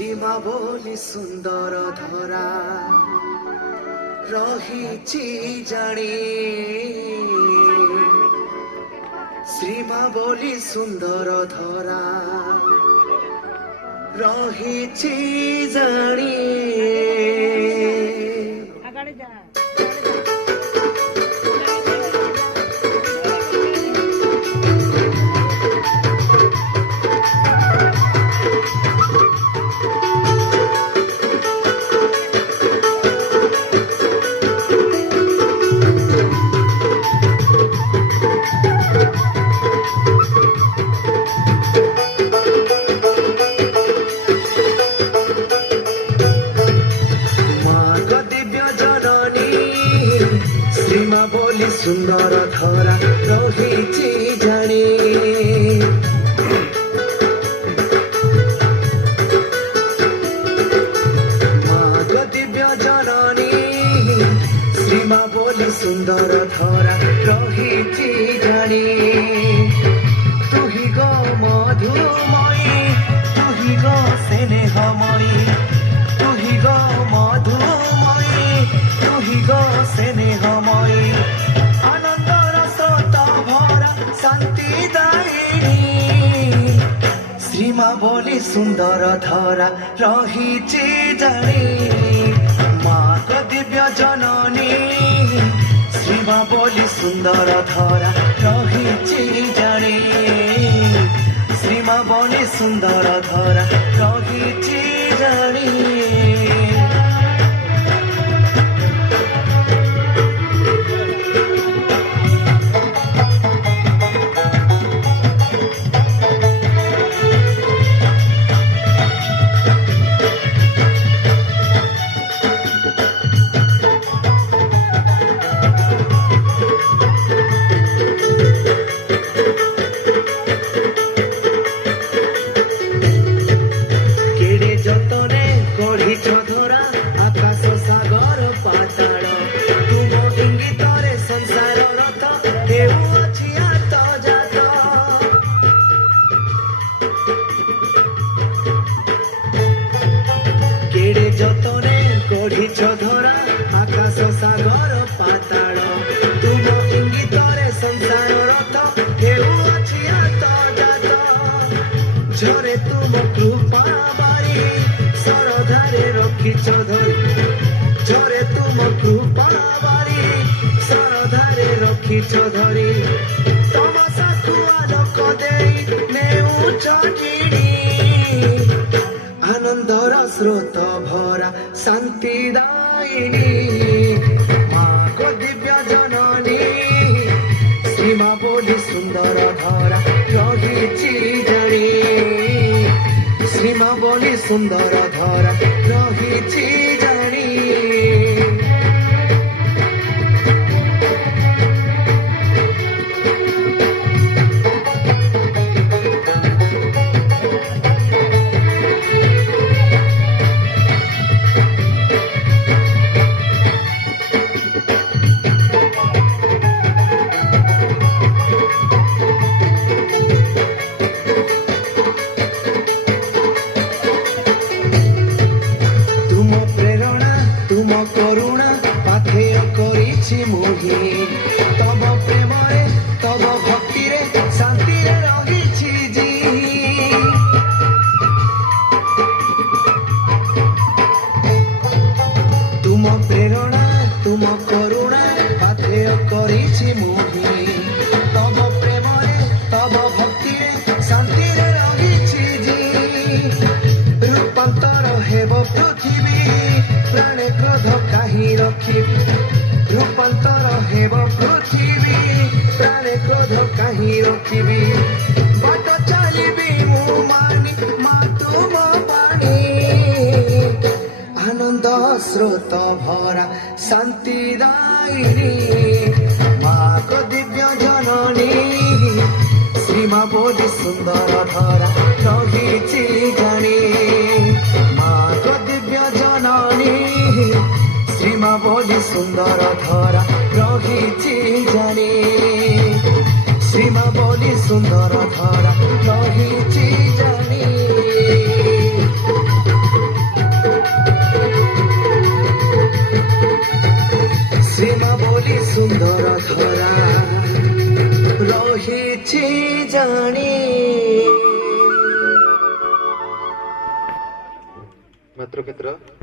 শ্রীমা বলি সুন্দর ধরা রহিছি জানি শ্রীমা বলি সুন্দর ধরা রহিছি জানি শ্রীমা বলি সুন্দর ধরা রহিছি জানি মা গো দিব্য জননী শ্রীমা বলি সুন্দর ধরা রহিছি জানি তুহি গো মধুময়ী তুহি গো স্নেহময়ী তুহি গো মধুময়ী তুহি গো স্নেহময়ী আনন্দর স্রোত ভরা শান্তি দায়িনী শ্রীমা বলি সুন্দর ধরা রহিছি জানি মা গো দিব্য জননী শ্রীমা বলি সুন্দর ধরা রহিছি জানি শ্রীমা বলি সুন্দর ধরা রহিছি জানি যতনে গঢ়িছ ধরা আকাশ সাগর পাতাଳ তুম ইঙ্গিତରେ ସଂସାର ରଥ ହେଉଅଛି ଆତଯାତ କେଡ଼େ ଯତନେ ଗଢ଼ିଛ ଧରା ଆକାଶ ସାଗର ପାତାଳ ତୁମ ଇଙ୍ଗିତରେ ସଂସାର ରଥ ହେଉଅଛି ଆତଯାତ ଝରେ ତୁମ କୃପା ସରଧାରେ ରଖିଛ ଧରି ଝରେ ତୁମ କୃପା ବାରି ସରଧାରେ ରଖିଛ ଧରି ତମ ସାଥୁ ଆଲୋକ ଦେଇ ନେଉଛ କିଣି ଆନନ୍ଦର ସ୍ରୋତ ଭରା ଶାନ୍ତି ଦାୟିନୀ ମା ଗୋ ଦିବ୍ୟ ଜନନୀ ଶ୍ରୀମା ବୋଲି ସୁନ୍ଦର ଧରା ରହିଛି ଜାଣି শ্রীমা বলি সুন্দর ধরা রহিছি জানি তুম করুণা পাথেয় করিছি মোহি তব প্রেমরে তব ভক্তিরে শান্তিরে রহিছি জি তুম প্রেরণা তুম করুণা পাথেয় করিছি মোহি তব প্রেমরে তব ভক্তিরে শান্তিরে রহিছি জি রূপান্তর হেব পৃথিবী প্রাণে ক্রোধ কাহি রখিবি রূপান্তর হেব পৃথিবী প্রাণে ক্রোধ কাহি রখিবি বাট চালিবি মু মানি মা তুম পানি আনন্দ স্রোত ভরা শান্তি দায়িনী মা গো দিব্য জননী শ্রীমা বলি সুন্দর ধরা রহিছি জানি মা গো দিব্য জননী শ্রীমা বলি সুন্দর ধরা রহিছি জানি শ্রীমা বলি সুন্দর ধরা রহিছি জানি ରହିଛି ଜାଣି। ମାତ୍ର କେତେଟା